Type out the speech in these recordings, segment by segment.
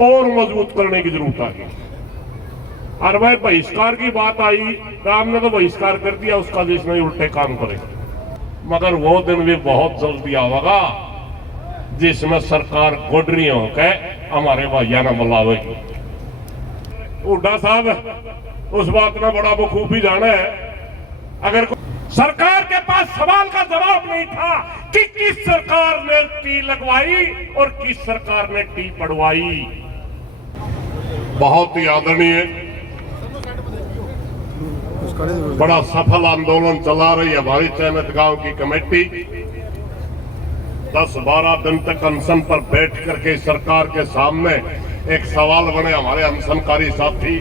और मजबूत करने की जरूरत आ गई। और भाई बहिष्कार की बात आई, राम ने तो बहिष्कार कर दिया, उसका देश नहीं उल्टे काम करे। मगर वो दिन भी बहुत जल्दी आवेगा जिसमें सरकार गोडरी होके हमारे भाइया न बुलावेगी। हुड्डा साहब उस बात में बड़ा बखूबी जाना है, अगर सरकार के पास सवाल का जवाब नहीं था कि किस सरकार ने टी लगवाई और किस सरकार ने टी पड़वाई। बहुत ही आदरणीय, बड़ा सफल आंदोलन चला रही है हमारी चैनत गांव की कमेटी। 10-12 दिन तक अनशन पर बैठ करके सरकार के सामने एक सवाल बने हमारे अनशनकारी साथी,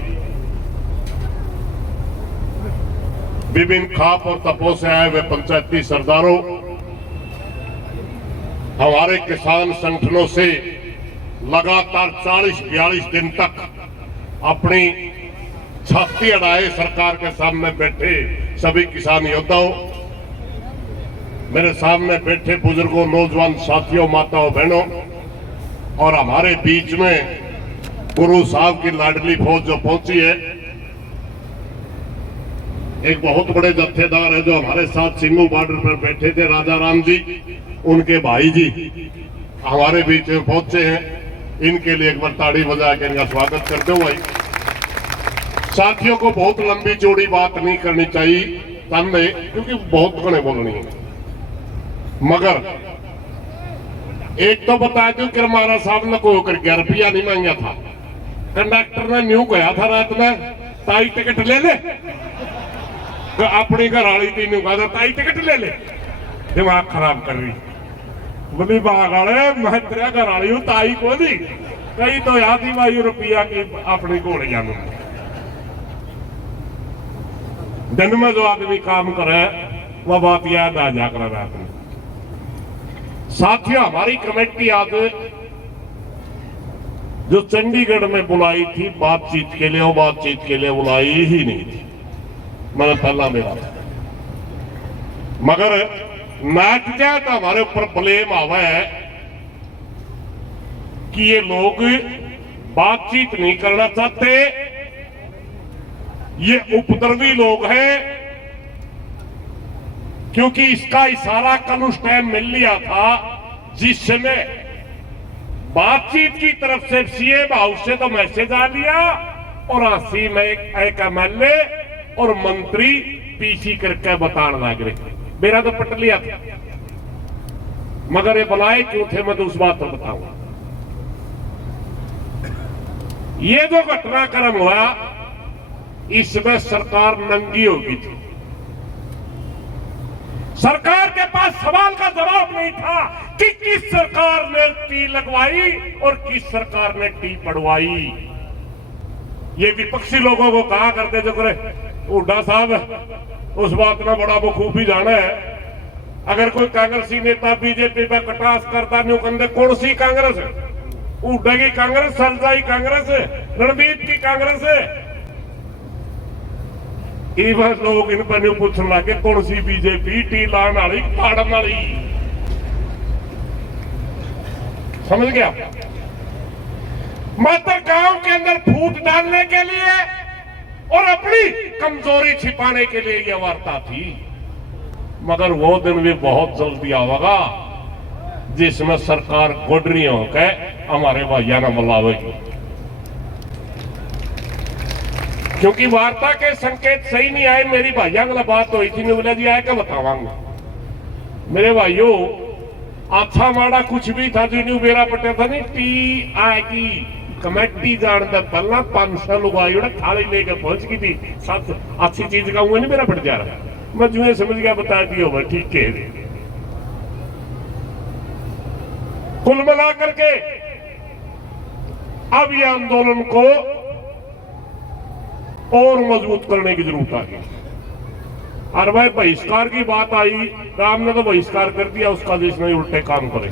विभिन्न खाप और तपो से आए हुए पंचायती सरदारों, हमारे किसान संगठनों से लगातार 40-42 दिन तक अपनी छाती अड़ाए सरकार के सामने बैठे सभी किसान योद्धाओं, मेरे सामने बैठे बुजुर्गों, नौजवान साथियों, माताओं, बहनों, और हमारे बीच में गुरु साहब की लाडली फौज जो पहुंची है, एक बहुत बड़े जत्थेदार है जो हमारे साथ सिंगू बॉर्डर पर बैठे थे, राजा राम जी, उनके भाई जी हमारे बीच में पहुंचे हैं। इनके लिए एक बार ताड़ी बजा के इनका स्वागत करते हो। भाई साथियों को बहुत लंबी चौड़ी बात नहीं करनी चाहिए सामने, क्योंकि बहुत घने बोलनी है, मगर एक तो बता दूं कि हमारा साहब ने को होकर 11 रुपया नहीं मांगा था, कंडक्टर ने न्यू कहा था रात में ताई टिकट ले ले, तो अपनी घर वाली थी न्यू कहा था ताई टिकट ले ले, दिमाग खराब कर रही बोली बाग वाले मैं तेरा घर वाली हूं ताई को नहीं कही तो याद ही भाई रुपया की अपनी घोड़िया में। दिन में जो आदमी काम करे वह बात याद आ जा कर रात में। साथियों हमारी कमेटी आज जो चंडीगढ़ में बुलाई थी बातचीत के लिए, वो बातचीत के लिए बुलाई ही नहीं थी, मैंने पहला मेरा था, मगर नाच जाए तो हमारे ऊपर ब्लेम आवा है कि ये लोग बातचीत नहीं करना चाहते, ये उपद्रवी लोग हैं, क्योंकि इसका इशारा कल उस टाइम मिल लिया था जिसमें बातचीत की तरफ से सीएम हाउस से तो मैसेज आ लिया और अस्सी में एक एमएलए और मंत्री पीसी करके बताने लग रहे, मेरा तो पट लिया था, मगर ये बुलाए क्यों थे मैं तो उस बात पर बताऊंगा। ये जो घटनाक्रम हुआ इसमें सरकार नंगी हो गई थी, सरकार के पास सवाल का जवाब नहीं था कि किस सरकार ने टी लगवाई और किस सरकार ने टी पड़वाई। ये विपक्षी लोगों को कहा करते जो करे हुड्डा साहब उस बात में बड़ा बखूबी जाना है, अगर कोई कांग्रेसी नेता बीजेपी पे कटास करता नहीं कहते कौन सी कांग्रेस है, हुड्डा की कांग्रेस, सरजाई कांग्रेस है, रणदीप की कांग्रेस है। ये बात लोग इन पर नहीं पूछने लगे कौन सी बीजेपी, टी लाने वाली पाड़न वाली, समझ गया। मात्र गांव के अंदर फूट डालने के लिए और अपनी कमजोरी छिपाने के लिए यह वार्ता थी, मगर वो दिन भी बहुत जल्दी आवेगा जिसमें सरकार गोडरी होके हमारे भाइया न बुलावेगी, क्योंकि वार्ता के संकेत सही नहीं आए। मेरी भाइया वाला बात हुई थी, बोला जी आए क्या बतावांगा मेरे भाइयों, अच्छा माड़ा कुछ भी था जो मेरा पटे था नहीं, टी आएगी कमेटी जानता पहला 500 लोग आई थाली लेकर पहुंच गई थी, सब अच्छी चीज का हुआ नहीं मेरा पट जा रहा, मैं जो समझ गया बता दियो ठीक है। कुल मिला करके अब यह आंदोलन को और मजबूत करने की जरूरत आ गई। और भाई बहिष्कार की बात आई, राम ने तो बहिष्कार कर दिया, उसका देश नहीं उल्टे काम करे।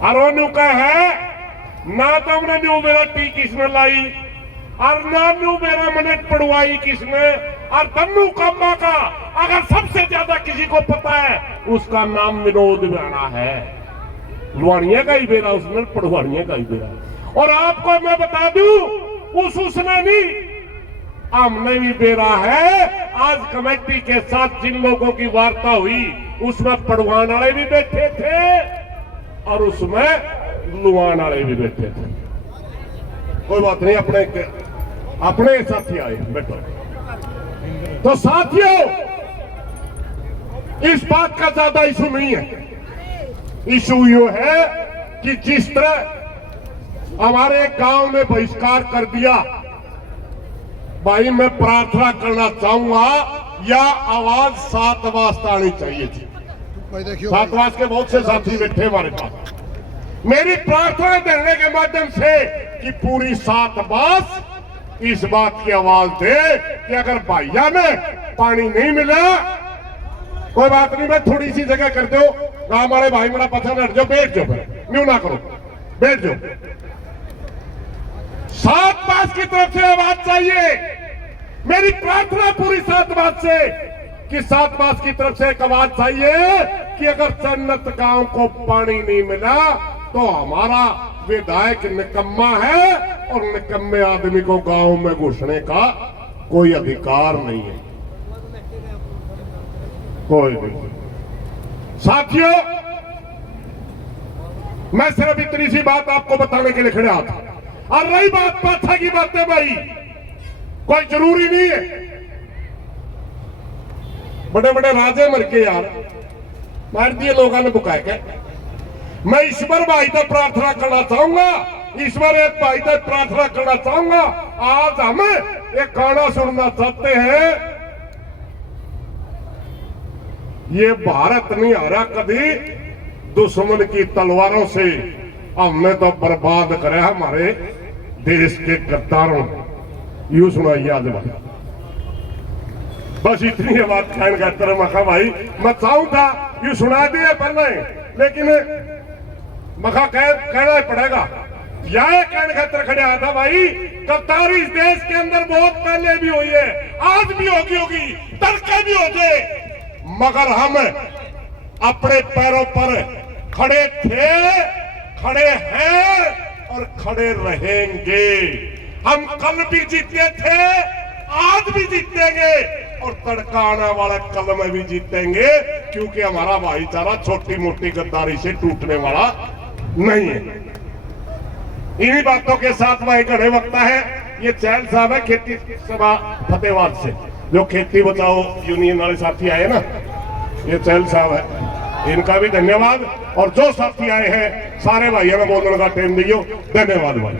और वो का है ना तो हमने न्यू मेरा टी किसने लाई और ना न्यू मेरा मिनट पढ़वाई किसने, और तन्नू कामा का अगर सबसे ज्यादा किसी को पता है उसका नाम विनोद राणा है, लुहानिया का ही बेरा उसने, पढ़वानिया का ही बेरा, और आपको मैं बता दूं, उसने नहीं, हमने भी बेरा है। आज कमेटी के साथ जिन लोगों की वार्ता हुई उसमें पड़वान वाले भी बैठे थे और उसमें लुआन वाले भी बैठे थे। कोई बात नहीं, अपने साथी आए, बैठो। तो साथियों, इस बात का ज्यादा इशू नहीं है। इशू ये है कि जिस तरह हमारे गांव में बहिष्कार कर दिया, भाई मैं प्रार्थना करना चाहूंगा या आवाज 7 वास्ते आनी चाहिए थी। 7 वाज के बहुत से साथी बैठे हमारे पास। मेरी प्रार्थना करने के माध्यम से कि पूरी 7 वाज इस बात की आवाज दे कि अगर भैया में पानी नहीं मिला, कोई बात नहीं, मैं थोड़ी सी जगह कर दो, गांव वाले भाई मेरा पसंद हट जाओ, बैठ जाओ, न्यू ना करो, बैठ जाओ। 7 वाज की तरफ से आवाज चाहिए। मेरी प्रार्थना पूरी 7 वाज से कि 7 वाज की तरफ से एक आवाज चाहिए कि अगर जन्नत गांव को पानी नहीं मिला तो हमारा विधायक निकम्मा है और निकम्मे आदमी को गांव में घुसने का कोई अधिकार नहीं है, कोई नहीं। साथियों, मैं सिर्फ इतनी सी बात आपको बताने के लिए खड़ा था। और रही बात पाथा की बातें, भाई कोई जरूरी नहीं है, बड़े बड़े राजे मर के यार मार दिए लोगों ने बुकाए क्या। मैं ईश्वर भाई तक प्रार्थना करना चाहूंगा, ईश्वर एक भाई तक प्रार्थना करना चाहूंगा। आज हम एक गाना सुनना चाहते हैं, ये भारत नहीं हारा कभी दुश्मन की तलवारों से, हमने तो बर्बाद करे हमारे देश के गद्दारों। यूं सुनाइए आज भाई, बस इतनी बात कहने का तरह मखा भाई। मैं चाहूं था यूं सुना दिए पहले, लेकिन मखा कहना पड़ेगा। यह कहने का तरह खड़े था भाई, गद्दारी इस देश के अंदर बहुत पहले भी हुई है, आज भी होगी, तड़के भी हो जाए, मगर हम अपने पैरों पर खड़े थे, खड़े हैं और खड़े रहेंगे। हम कल भी जीते थे, आज भी जीतेंगे और तड़का आने वाला कल में भी जीतेंगे, क्योंकि हमारा भाईचारा छोटी मोटी गद्दारी से टूटने वाला नहीं है। इन्हीं बातों के साथ भाई घड़े वक्ता है, ये चैल साहब है खेती सभा फतेहबाद से, जो खेती बचाओ यूनियन वाले साथी आए ना, ये चैल साहब है, इनका भी धन्यवाद। और जो साथी आए हैं सारे भाइयों ने बोलने का टाइम दियो, धन्यवाद भाई।